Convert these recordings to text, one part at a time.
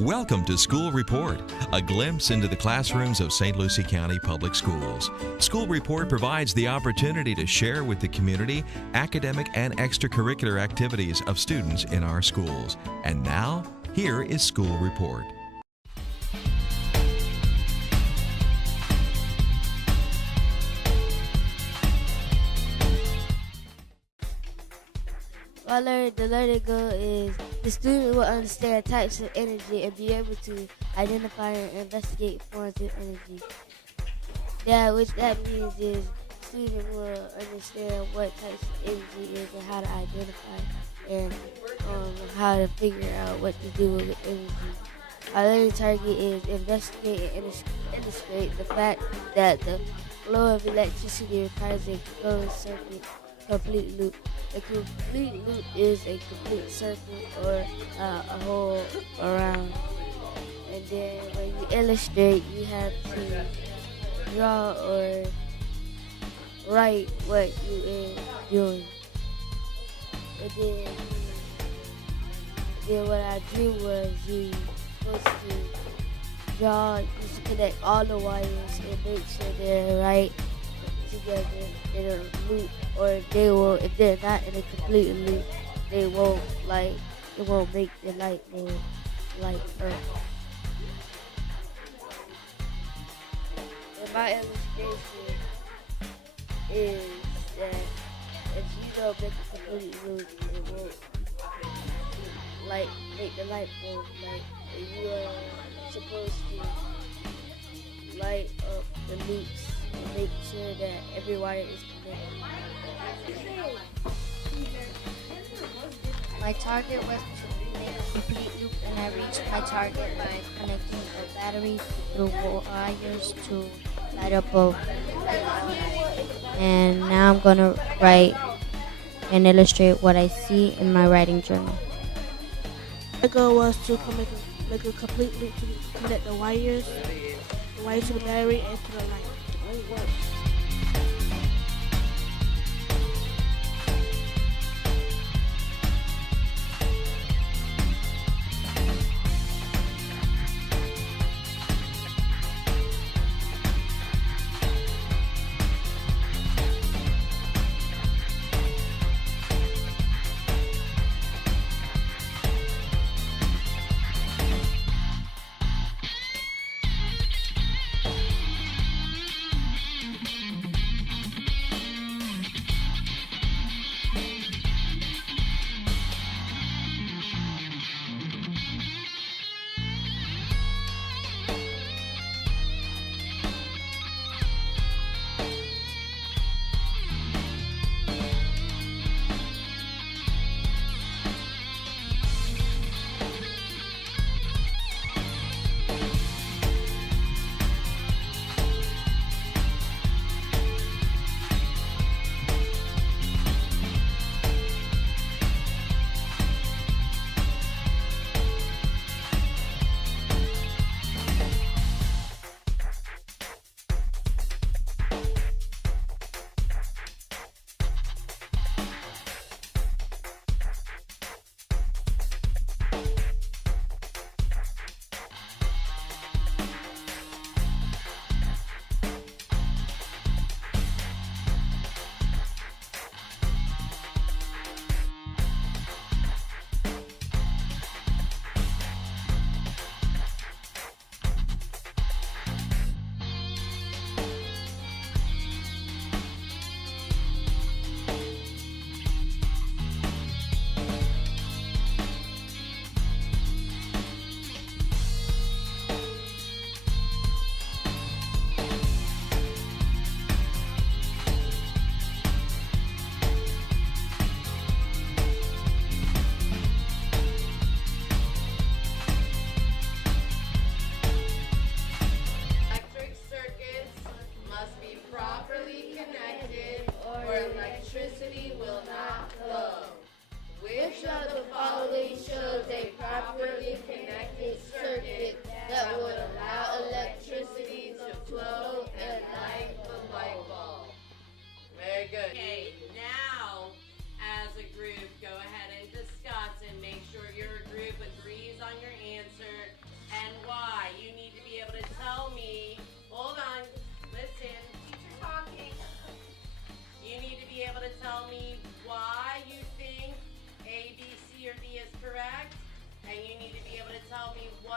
Welcome to School Report, a glimpse into the classrooms of St. Lucie County Public Schools. School Report provides the opportunity to share with the community academic and extracurricular activities of students in our schools. And now, here is School Report. The learning goal is the student will understand types of energy and be able to identify and investigate forms of energy. Which means is the student will understand what types of energy is and how to identify and how to figure out what to do with energy. Our learning target is investigate and illustrate the fact that the flow of electricity requires a closed circuit complete loop. A complete loop is a complete circle or a hole around. And then when you illustrate, you have to draw or write what you are doing. And then what I drew was you supposed to draw, you should connect all the wires and make sure they're right together in a loop, or if they're not in a complete loop, it won't make the light bulb light up. And my illustration is that if you don't make a complete loop, it won't make the light bulb light. And you are supposed to light up the loops and make sure that every wire is connected. My target was to make a complete loop, and I reached my target by connecting a battery through wires to light up both. And now I'm going to write and illustrate what I see in my writing journal. My goal was to make a complete loop to connect the wires to the battery and to the light.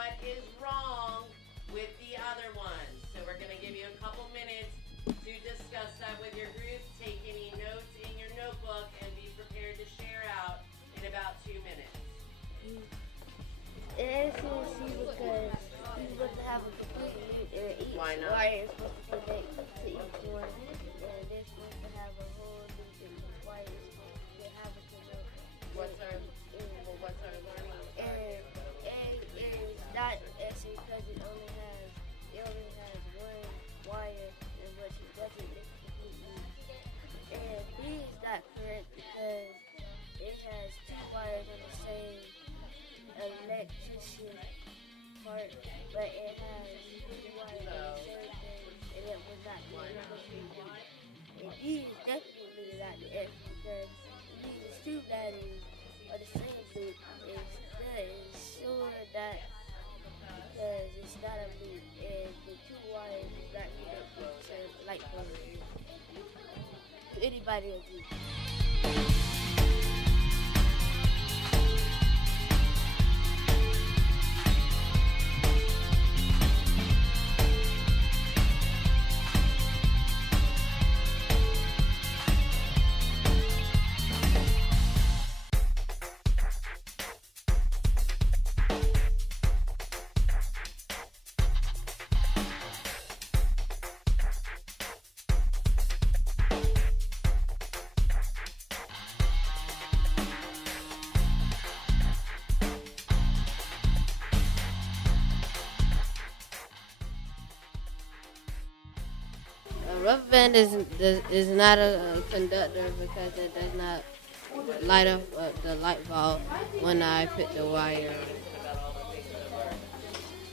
what is wrong with the other ones. So we're going to give you a couple minutes to discuss that with your group. Take any notes in your notebook and be prepared to share out in about 2 minutes. It ACC because you're supposed to have a complete loop and each Why not? wire is supposed to connect to each one. And they're supposed to have a whole loop and each wire is supposed to have a connection. What's our learning? And it is not answer because it only has one wire and what she doesn't make a complete loop. And B is not correct because it has 2 wires on the same electrician part, but it has 3 wires on the same thing, and it was not the complete loop. And D is definitely not the F because it uses 2 batteries on the same loop. It's still ensure that because it's not a loop and the 2 wires is not connected to the light bulb. Anybody agree? A rubber band is not a conductor because it does not light up the light bulb when I put the wire.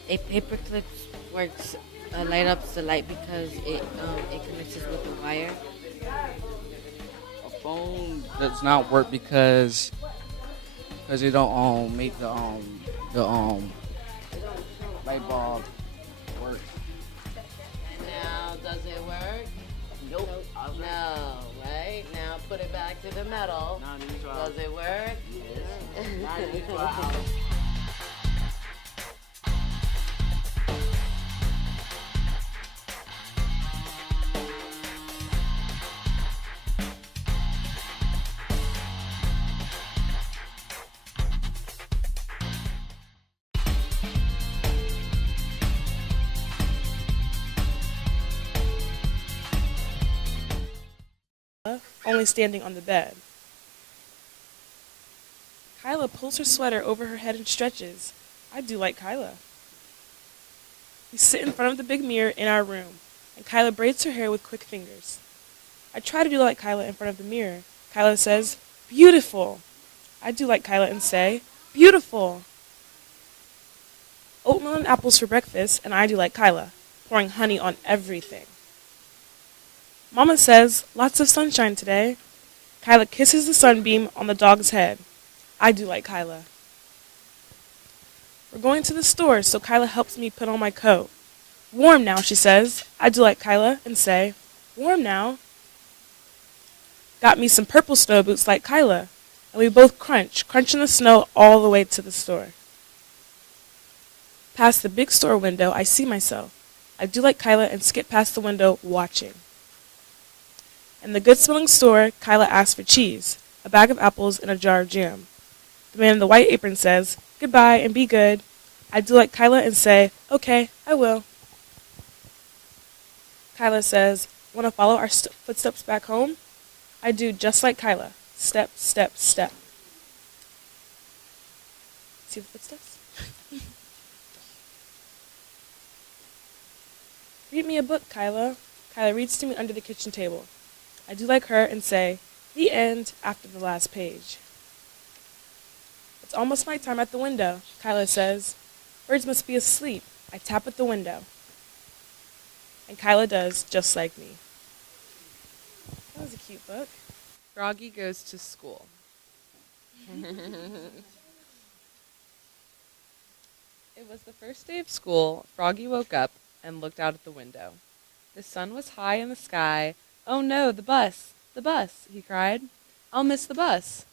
A paper clip works, light up the light because it connects with the wire. A phone does not work because it don't make the light bulb work. Now, does it work? Nope. No, right? Now put it back to the metal. Does it work? Yes. Only standing on the bed. Kyla pulls her sweater over her head and stretches. I do like Kyla. We sit in front of the big mirror in our room, and Kyla braids her hair with quick fingers. I try to do like Kyla in front of the mirror. Kyla says, "Beautiful." I do like Kyla and say, "Beautiful." Oatmeal and apples for breakfast, and I do like Kyla, pouring honey on everything. Mama says, "Lots of sunshine today." Kyla kisses the sunbeam on the dog's head. I do like Kyla. We're going to the store, so Kyla helps me put on my coat. "Warm now," she says. I do like Kyla and say, "Warm now." Got me some purple snow boots like Kyla, and we both crunch in the snow all the way to the store. Past the big store window, I see myself. I do like Kyla and skip past the window, watching. In the good-smelling store, Kyla asks for cheese, a bag of apples, and a jar of jam. The man in the white apron says, "Goodbye and be good." I do like Kyla and say, "Okay, I will." Kyla says, "Want to follow our footsteps back home?" I do just like Kyla. Step, step, step. See the footsteps? "Read me a book, Kyla." Kyla reads to me under the kitchen table. I do like her and say, "The end," after the last page. It's almost nighttime at the window. Kyla says, "Birds must be asleep." I tap at the window. And Kyla does just like me. That was a cute book. Froggy goes to school. It was the first day of school. Froggy woke up and looked out at the window. The sun was high in the sky. "Oh no, the bus, he cried. "I'll miss the bus."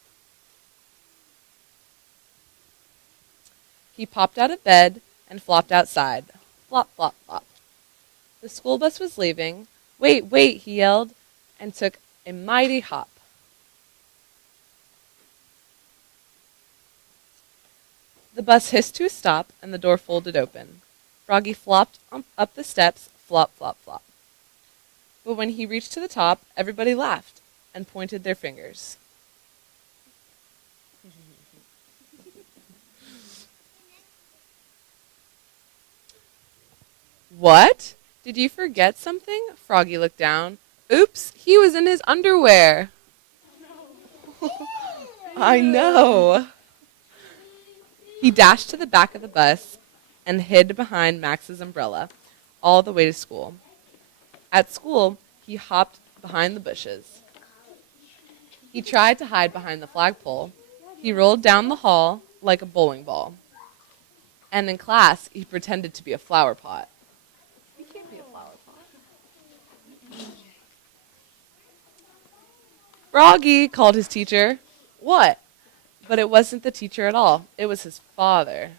He popped out of bed, and flopped outside. Flop, flop, flop. The school bus was leaving. Wait, wait, he yelled, and took a mighty hop. The bus hissed to a stop, and the door folded open. Froggy flopped up the steps, flop, flop, flop. But when he reached to the top, everybody laughed and pointed their fingers. What? Did you forget something? Froggy looked down. Oops, he was in his underwear. I know. He dashed to the back of the bus and hid behind Max's umbrella all the way to school. At school, he hopped behind the bushes. He tried to hide behind the flagpole. He rolled down the hall like a bowling ball. And in class, he pretended to be a flower pot. You can't be a flower pot. Froggy, called his teacher. What? But it wasn't the teacher at all. It was his father.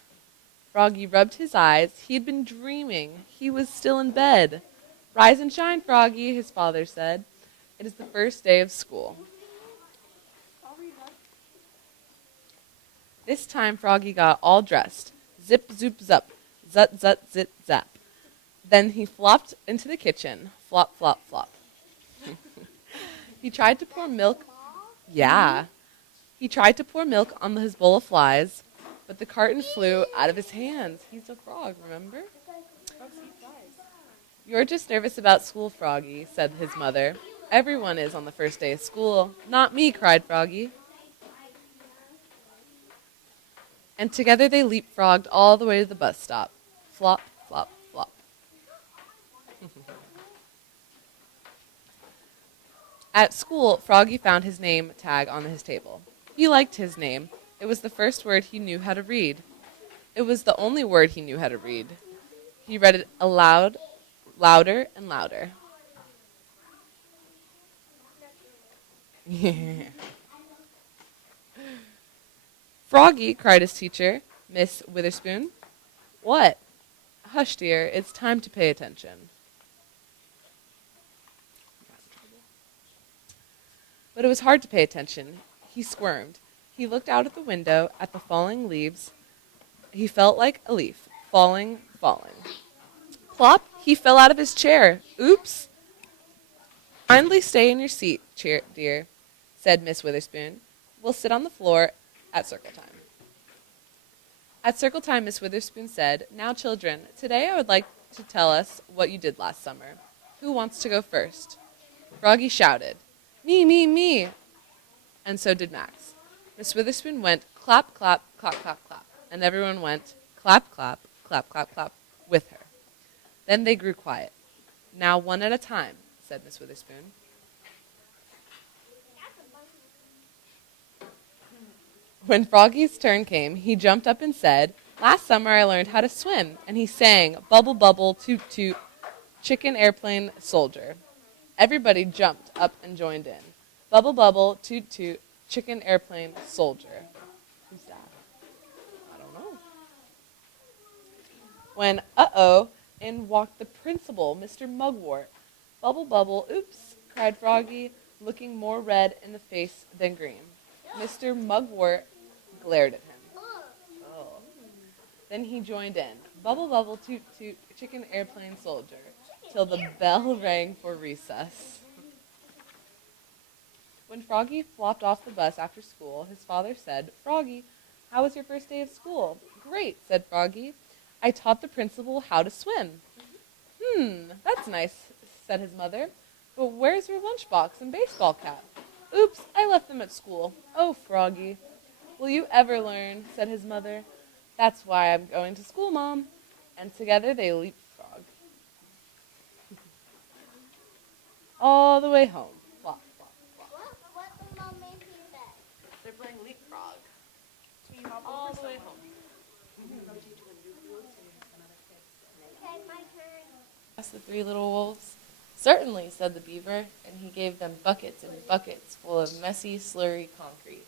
Froggy rubbed his eyes. He had been dreaming. He was still in bed. Rise and shine, Froggy, his father said. It is the first day of school. This time Froggy got all dressed. Zip, zoop, zup. Zut, zut, zit, zap. Then he flopped into the kitchen. Flop, flop, flop. He tried to pour milk. Yeah. He tried to pour milk on his bowl of flies, but the carton flew out of his hands. He's a frog, remember? You're just nervous about school, Froggy, said his mother. Everyone is on the first day of school. Not me, cried Froggy. And together they leapfrogged all the way to the bus stop. Flop, flop, flop. At school, Froggy found his name tag on his table. He liked his name. It was the first word he knew how to read. It was the only word he knew how to read. He read it aloud, louder and louder. Froggy, cried his teacher, Miss Witherspoon. What? Hush, dear, it's time to pay attention. But it was hard to pay attention. He squirmed. He looked out at the window at the falling leaves. He felt like a leaf, falling, falling. Plop, he fell out of his chair. Oops. Kindly stay in your seat, dear, said Miss Witherspoon. We'll sit on the floor at circle time. At circle time, Miss Witherspoon said, Now, children, today I would like to tell us what you did last summer. Who wants to go first? Froggy shouted, Me, me, me. And so did Max. Miss Witherspoon went clap, clap, clap, clap, clap. And everyone went clap, clap, clap, clap, clap with her. Then they grew quiet. Now, one at a time, said Miss Witherspoon. When Froggy's turn came, he jumped up and said, Last summer I learned how to swim. And he sang, Bubble, bubble, toot, toot, chicken, airplane, soldier. Everybody jumped up and joined in. Bubble, bubble, toot, toot, chicken, airplane, soldier. Who's that? I don't know. When, in walked the principal, Mr. Mugwort. Bubble, bubble, oops, cried Froggy, looking more red in the face than green. Mr. Mugwort glared at him. Oh. Then he joined in. Bubble, bubble, toot, toot, chicken, airplane, soldier, till the bell rang for recess. When Froggy flopped off the bus after school, his father said, Froggy, how was your first day of school? Great, said Froggy. I taught the principal how to swim. That's nice, said his mother. But where's your lunchbox and baseball cap? Oops, I left them at school. Oh, Froggy. Will you ever learn, said his mother. That's why I'm going to school, Mom. And together they leapfrogged. All the way home. Flop, flop, flop. They're playing leapfrog. All the way home. Asked the three little wolves. Certainly, said the beaver, and he gave them buckets and buckets full of messy, slurry concrete.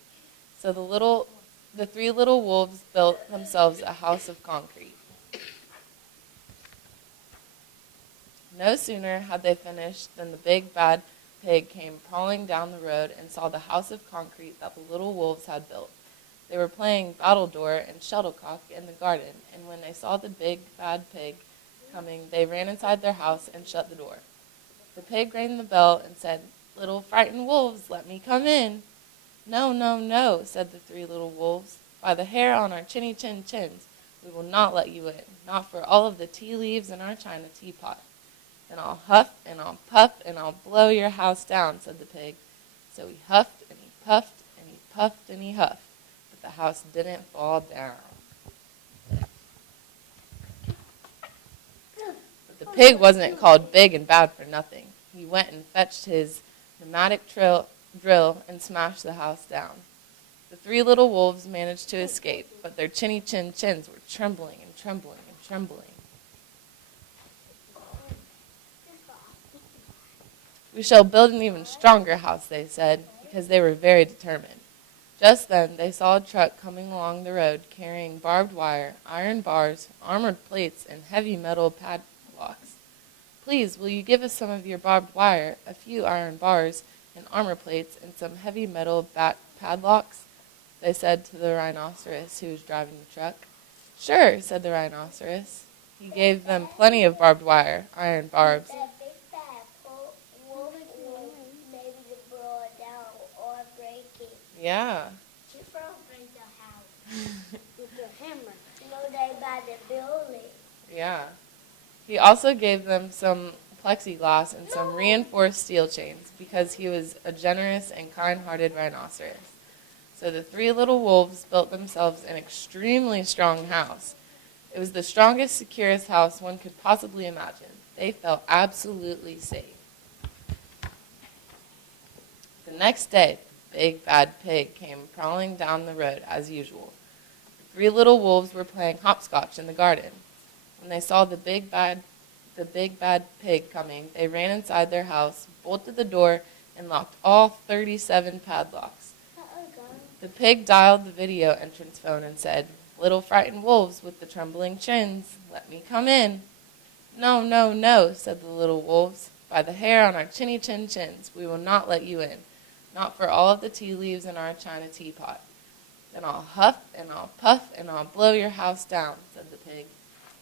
So the three little wolves built themselves a house of concrete. No sooner had they finished than the big bad pig came crawling down the road and saw the house of concrete that the little wolves had built. They were playing battledore and shuttlecock in the garden, and when they saw the big bad pig coming, they ran inside their house and shut the door. The pig rang the bell and said, "Little frightened wolves, let me come in." "No, no, no," said the three little wolves. "By the hair on our chinny chin chins, we will not let you in, not for all of the tea leaves in our china teapot. Then I'll huff and I'll puff and I'll blow your house down," said the pig. So he huffed and he puffed and he puffed and he huffed, but the house didn't fall down. But the pig wasn't called big and bad for nothing. He went and fetched his pneumatic drill and smashed the house down. The three little wolves managed to escape, but their chinny chin chins were trembling and trembling and trembling. "We shall build an even stronger house," they said, because they were very determined. Just then they saw a truck coming along the road carrying barbed wire, iron bars, armored plates, and heavy metal padlocks. "Please, will you give us some of your barbed wire, a few iron bars, and armor plates, and some heavy metal padlocks?" they said to the rhinoceros who was driving the truck. "Sure," said the rhinoceros. He gave them plenty of barbed wire, iron barbs. Yeah. Yeah. He also gave them some plexiglass and some reinforced steel chains because he was a generous and kind-hearted rhinoceros. So the three little wolves built themselves an extremely strong house. It was the strongest, securest house one could possibly imagine. They felt absolutely safe. The next day, the big bad pig came prowling down the road as usual. The three little wolves were playing hopscotch in the garden. When they saw the big bad pig coming, they ran inside their house, bolted the door, and locked all 37 padlocks. The pig dialed the video entrance phone and said, "Little frightened wolves with the trembling chins, let me come in." "No, no, no," said the little wolves. "By the hair on our chinny chin chins, we will not let you in, not for all of the tea leaves in our china teapot. Then I'll huff and I'll puff and I'll blow your house down," said the pig.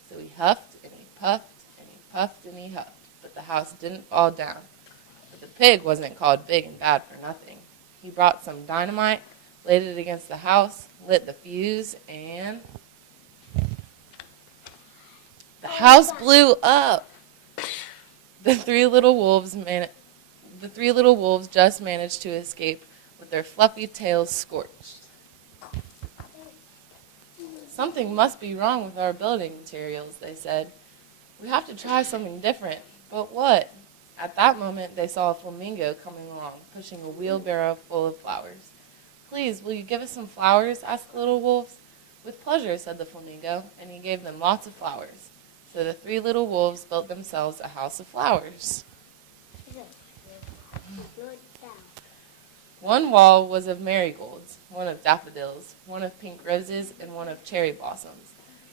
So he huffed and he puffed and he puffed and he huffed, but the house didn't fall down. But the pig wasn't called big and bad for nothing. He brought some dynamite, laid it against the house, lit the fuse, and the house blew up. The three little wolves just managed to escape with their fluffy tails scorched. "Something must be wrong with our building materials," they said. "We have to try something different." But what? At that moment, they saw a flamingo coming along, pushing a wheelbarrow full of flowers. "Please, will you give us some flowers?" asked the little wolves. "With pleasure," said the flamingo, and he gave them lots of flowers. So the three little wolves built themselves a house of flowers. One wall was of marigolds, one of daffodils, one of pink roses, and one of cherry blossoms.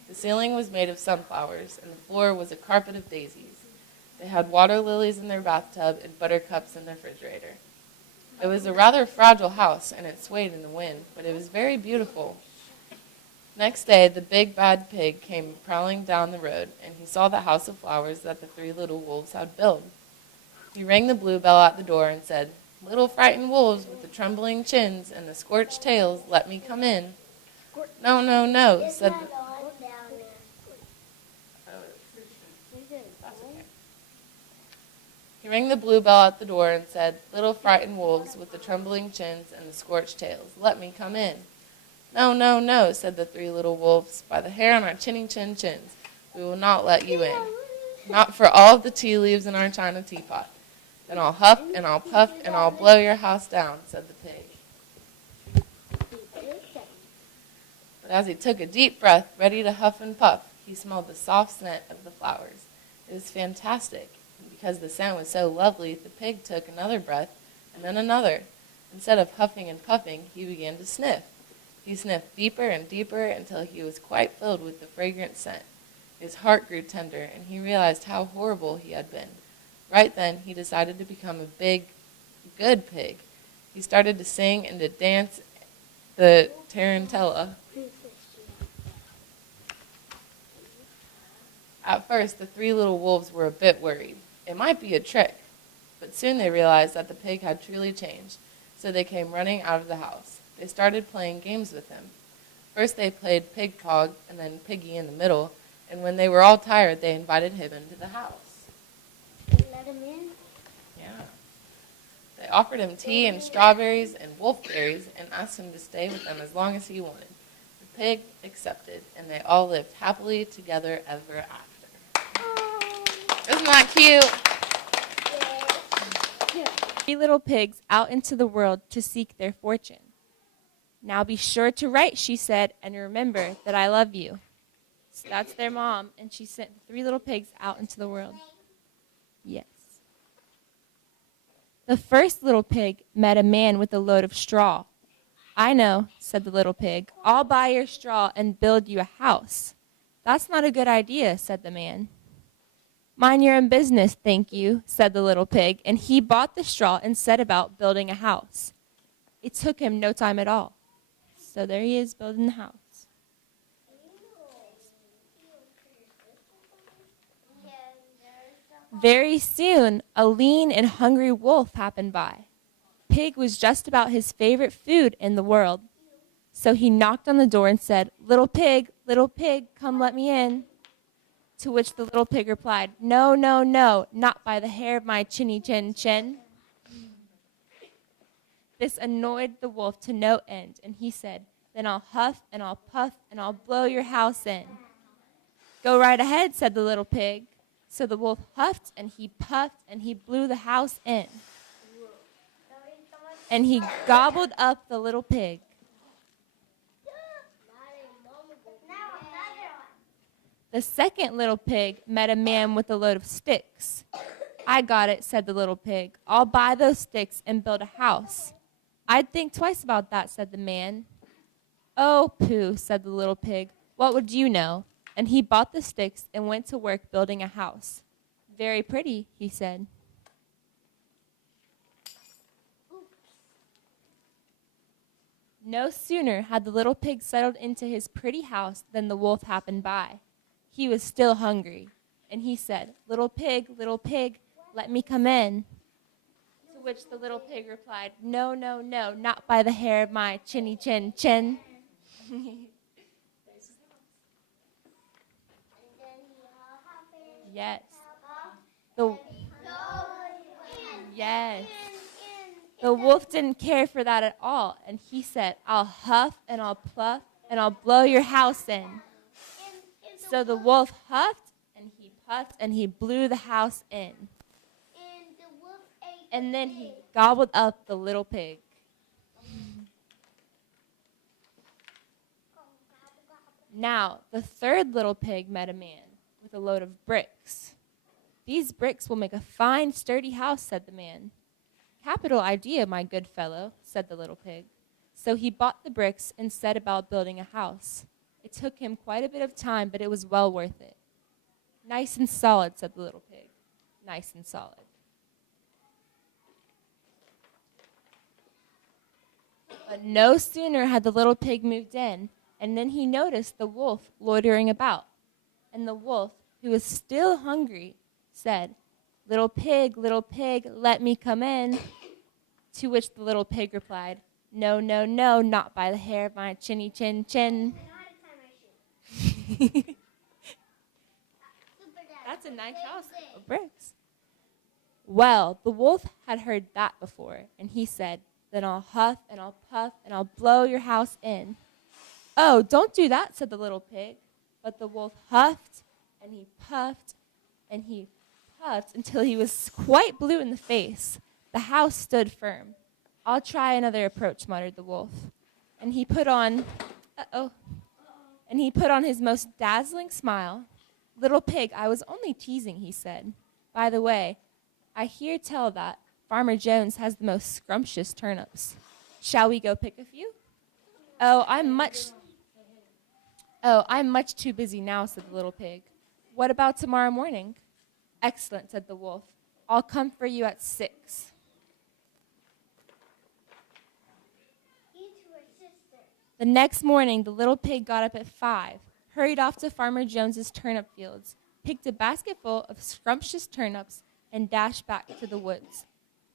The ceiling was made of sunflowers, and the floor was a carpet of daisies. They had water lilies in their bathtub and buttercups in the refrigerator. It was a rather fragile house, and it swayed in the wind, but it was very beautiful. Next day, the big bad pig came prowling down the road, and he saw the house of flowers that the three little wolves had built. He rang the blue bell at the door and said, "Little frightened wolves with the trembling chins and the scorched tails, let me come in." "No, no, no," said the... He rang the blue bell at the door and said, "Little frightened wolves with the trembling chins and the scorched tails, let me come in." "No, no, no," said the three little wolves. "By the hair on our chinny chin chins, we will not let you in, not for all of the tea leaves in our china teapot. Then I'll huff and I'll puff and I'll blow your house down," said the pig. But as he took a deep breath, ready to huff and puff, he smelled the soft scent of the flowers. It was fantastic. Because the scent was so lovely, the pig took another breath and then another. Instead of huffing and puffing, he began to sniff. He sniffed deeper and deeper until he was quite filled with the fragrant scent. His heart grew tender, and he realized how horrible he had been. Right then, he decided to become a big, good pig. He started to sing and to dance the tarantella. At first, the three little wolves were a bit worried. It might be a trick. But soon they realized that the pig had truly changed, so they came running out of the house. They started playing games with him. First they played pig pog, and then piggy in the middle, and when they were all tired, they invited him into the house. Let him in. Yeah. They offered him tea and strawberries and wolfberries and asked him to stay with them as long as he wanted. The pig accepted, and they all lived happily together ever after. Isn't that cute? 3 little pigs out into the world to seek their fortune. Now be sure to write, she said, and remember that I love you. So that's their mom, and she sent the 3 little pigs out into the world. Yes. The first little pig met a man with a load of straw. I know, said the little pig. I'll buy your straw and build you a house. That's not a good idea, said the man. Mind your own business, thank you, said the little pig, and he bought the straw and set about building a house. It took him no time at all. So there he is building the house. Very soon, a lean and hungry wolf happened by. Pig was just about his favorite food in the world. So he knocked on the door and said, little pig, come let me in. To which the little pig replied, no, no, no, not by the hair of my chinny chin chin. This annoyed the wolf to no end, and he said, then I'll huff and I'll puff and I'll blow your house in. Go right ahead, said the little pig. So the wolf huffed and he puffed and he blew the house in. And he gobbled up the little pig. The second little pig met a man with a load of sticks. I got it, said the little pig. I'll buy those sticks and build a house. I'd think twice about that, said the man. Oh, pooh, said the little pig. What would you know? And he bought the sticks and went to work building a house. Very pretty, he said. No sooner had the little pig settled into his pretty house than the wolf happened by. He was still hungry, and he said, little pig, let me come in. To which the little pig replied, no, no, no, not by the hair of my chinny chin chin. Yes. Yes. The wolf didn't care for that at all, and he said, I'll huff and I'll puff and I'll blow your house in. So the wolf huffed and he puffed and he blew the house in. And then he gobbled up the little pig. Now, the third little pig met a man with a load of bricks. These bricks will make a fine, sturdy house, said the man. Capital idea, my good fellow, said the little pig. So he bought the bricks and set about building a house. It took him quite a bit of time, but it was well worth it. Nice and solid, said the little pig. Nice and solid. But no sooner had the little pig moved in, and then he noticed the wolf loitering about. And the wolf, who was still hungry, said, little pig, let me come in. To which the little pig replied, no, no, no, not by the hair of my chinny chin chin. That's a nice house of bricks. Well, the wolf had heard that before, and he said, then I'll huff and I'll puff and I'll blow your house in. Oh, don't do that, said the little pig. But the wolf huffed and he puffed and he puffed until he was quite blue in the face. The house stood firm. I'll try another approach, muttered the wolf. And he put on, his most dazzling smile. Little pig, I was only teasing, he said. By the way, I hear tell that Farmer Jones has the most scrumptious turnips. Shall we go pick a few? I'm much too busy now, said the little pig. What about tomorrow morning? Excellent, said the wolf. I'll come for you at 6. The next morning, the little pig got up at 5, hurried off to Farmer Jones's turnip fields, picked a basket full of scrumptious turnips, and dashed back to the woods.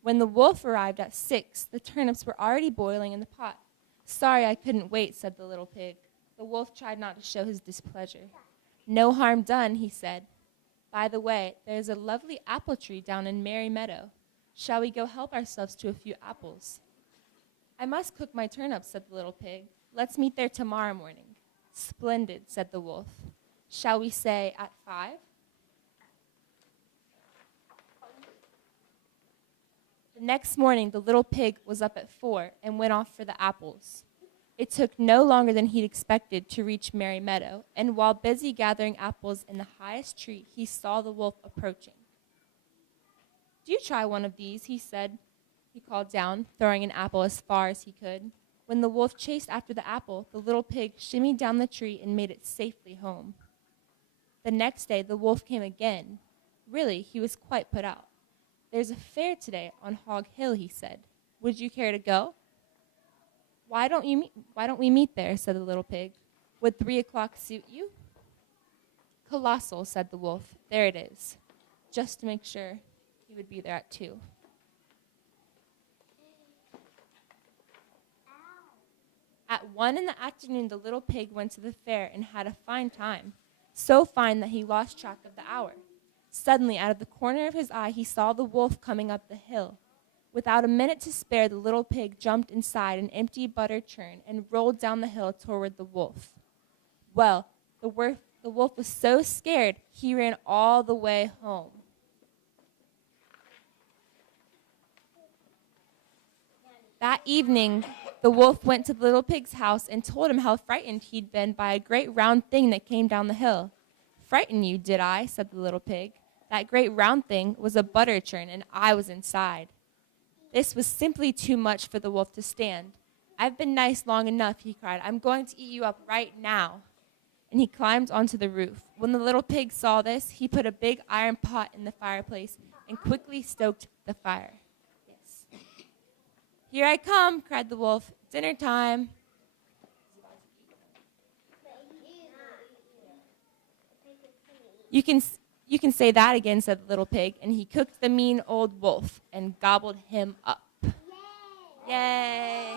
When the wolf arrived at 6, the turnips were already boiling in the pot. Sorry I couldn't wait, said the little pig. The wolf tried not to show his displeasure. No harm done, he said. By the way, there is a lovely apple tree down in Merry Meadow. Shall we go help ourselves to a few apples? I must cook my turnips, said the little pig. Let's meet there tomorrow morning. Splendid, said the wolf. Shall we say at 5? The next morning, the little pig was up at 4 and went off for the apples. It took no longer than he'd expected to reach Merry Meadow, and while busy gathering apples in the highest tree, he saw the wolf approaching. Do try one of these, he said. He called down, throwing an apple as far as he could. When the wolf chased after the apple, the little pig shimmied down the tree and made it safely home. The next day, the wolf came again. Really, he was quite put out. There's a fair today on Hog Hill, he said. Would you care to go? Why don't we meet there, said the little pig. Would 3 o'clock suit you? Colossal, said the wolf. There it is. Just to make sure, he would be there at 2. At 1 in the afternoon, the little pig went to the fair and had a fine time, so fine that he lost track of the hour. Suddenly, out of the corner of his eye, he saw the wolf coming up the hill. Without a minute to spare, the little pig jumped inside an empty butter churn and rolled down the hill toward the wolf. Well, the wolf was so scared, he ran all the way home. That evening, the wolf went to the little pig's house and told him how frightened he'd been by a great round thing that came down the hill. Frighten you, did I? Said the little pig. That great round thing was a butter churn, and I was inside. This was simply too much for the wolf to stand. I've been nice long enough, he cried. I'm going to eat you up right now. And he climbed onto the roof. When the little pig saw this, he put a big iron pot in the fireplace and quickly stoked the fire. Yes. Here I come, cried the wolf. Dinner time. You can say that again, said the little pig, and he cooked the mean old wolf and gobbled him up. Yay! Yay.